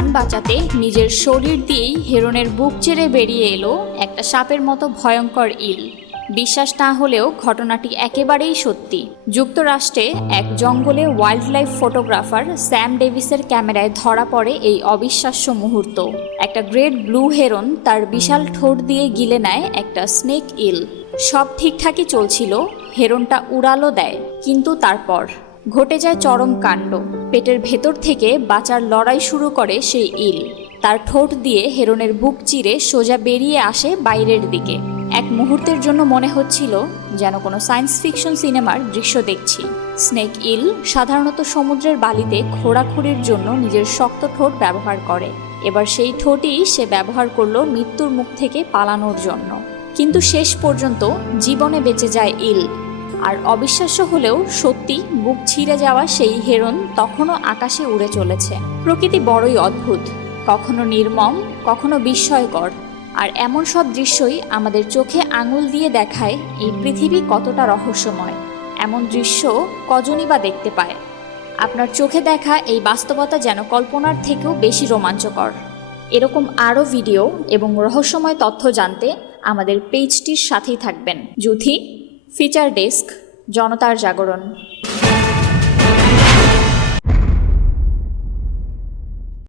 বাঁচাতে নিজের শরীর দিয়েই হেরনের বুক চেড়ে বেরিয়ে এলো একটা সাপের মতো ভয়ঙ্কর ইল। বিশ্বাস না হলেও ঘটনাটি একেবারেই সত্যি। যুক্তরাষ্ট্রে এক জঙ্গলে ওয়াইল্ড লাইফ ফটোগ্রাফার স্যাম ডেভিসের ক্যামেরায় ধরা পড়ে এই অবিশ্বাস্য মুহূর্ত। একটা গ্রেট ব্লু হেরন তার বিশাল ঠোঁট দিয়ে গিলে নেয় একটা স্নেক ইল। সব ঠিকঠাকই চলছিল, হেরনটা উড়ালো দেয়, কিন্তু তারপর? ঘটে যায় চরম কাণ্ড। পেটের ভেতর থেকে বাঁচার লড়াই শুরু করে সেই ইল। তার ঠোঁট দিয়ে হেরনের বুক চিরে সোজা বেরিয়ে আসে বাইরের দিকে। এক মুহূর্তের জন্য মনে হচ্ছিল যেন কোনো সায়েন্স ফিকশন সিনেমার দৃশ্য দেখছি। স্নেক ইল সাধারণত সমুদ্রের বালিতে খোঁড়াখুড়ির জন্য নিজের শক্ত ঠোঁট ব্যবহার করে। এবার সেই ঠোঁটই সে ব্যবহার করল মৃত্যুর মুখ থেকে পালানোর জন্য। কিন্তু শেষ পর্যন্ত জীবনে বেঁচে যায় ইল। আর অবিশ্বাস্য হলেও সত্যি বুক ছিঁড়ে যাওয়া সেই হেরন তখনও আকাশে উড়ে চলেছে। প্রকৃতি বড়ই অদ্ভুত, কখনো নির্মম, কখনো বিস্ময়কর। আর এমন সব দৃশ্যই আমাদের চোখে আঙুল দিয়ে দেখায় এই পৃথিবী কতটা রহস্যময়। এমন দৃশ্য কজনই বা দেখতে পায়। আপনার চোখে দেখা এই বাস্তবতা যেন কল্পনার থেকেও বেশি রোমাঞ্চকর। এরকম আরও ভিডিও এবং রহস্যময় তথ্য জানতে আমাদের পেজটির সাথেই থাকবেন। জুথি ফিচার ডেস্ক জনতার জাগরণ।